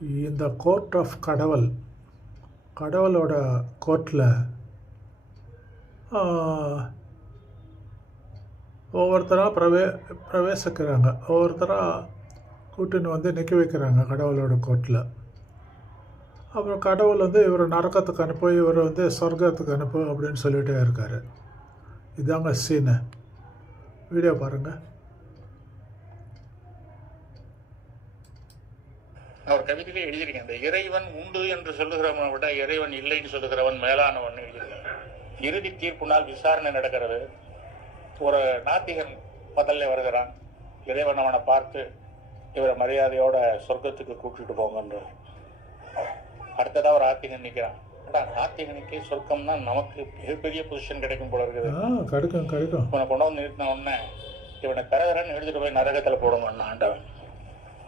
இந்த court of கடவுள், கடவுளோட கோர்ட்டில் ஒவ்வொருத்தராக பிரவேசிக்கிறாங்க, ஒவ்வொருத்தராக கூட்டின்னு வந்து நிற்க வைக்கிறாங்க கடவுளோட கோர்ட்டில். அப்புறம் கடவுள் வந்து இவர் நரக்கத்துக்கு அனுப்பு, இவர் வந்து சொர்க்கத்துக்கு அனுப்பு அப்படின்னு சொல்லிகிட்டே இருக்கார். இதாங்க சீனு. வீடியோ பாருங்கள். அவர் கவிதையிலே எழுதியிருக்கேன், இந்த இறைவன் உண்டு என்று சொல்லுகிறவனை விட இறைவன் இல்லைன்னு சொல்லுகிறவன் மேலானவன் எழுதியிருக்கேன். இறுதி தீர்ப்பு நாள் விசாரணை நடக்கிறது. ஒரு நாத்திகன் முதல்ல வருகிறான். இறைவன் அவனை பார்த்து இவரை மரியாதையோட சொர்க்கத்துக்கு கூட்டிட்டு போங்கன்ற. அடுத்ததா ஒரு ஆத்திகன் நிற்கிறான். நாத்திகனுக்கு சொர்க்கம்னா நமக்கு மிகப்பெரிய பொசிஷன் கிடைக்கும் போல இருக்குது. இவனை கொண்டு வந்து நிறுத்தின உடனே இவனை தரகரன்னு எழுதிட்டு போய் நரகத்துல போடுங்க ஆண்டவன்.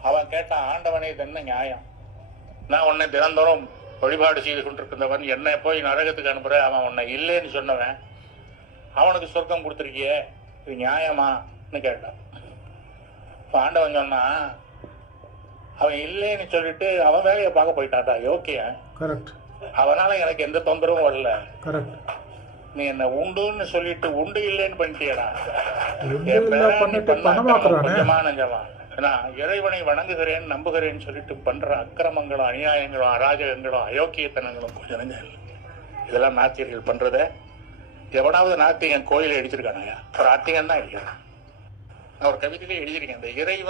அவன் கேட்டான், ஆண்டவனே இது என்ன நியாயம்? நான் உன்னை தினந்தோறும் வழிபாடு செய்து கொண்டிருக்கிறவன் என்னை போய் நரகத்துக்கு அனுப்புற, அவன் உன்னை இல்லைன்னு சொன்னவன் அவனுக்கு சொர்க்கம் கொடுத்துருக்கியே, இது நியாயமான்னு கேட்டான். இப்போ ஆண்டவன் சொன்னான், அவன் இல்லைன்னு சொல்லிட்டு அவன் வேலையை பார்க்க போயிட்டான்டா யோக்கிய. அவனால எனக்கு எந்த தொந்தரவும் வரல. நீ என்ன உண்டுன்னு சொல்லிட்டு உண்டு இல்லைன்னு பண்ணிட்டியடா. கொஞ்சமா நெஞ்சமா நான் இறைவனை வணங்குகிறேன் நம்புகிறேன்னு சொல்லிட்டு பண்ற அக்கிரமங்களும் அநியாயங்களும் அராஜகங்களும் அயோக்கியத்தனங்களும் கொஞ்சம் நெஞ்சம். இதெல்லாம் நாத்தியர்கள் பண்றத எவனாவது நாத்திகன் கோயிலை அடிச்சிருக்கானயா? ஒரு ஆத்திகன் தான் அடிக்கிறான். அவர் கவிதையிலே எழுதியிருக்கேன், இந்த இறைவன்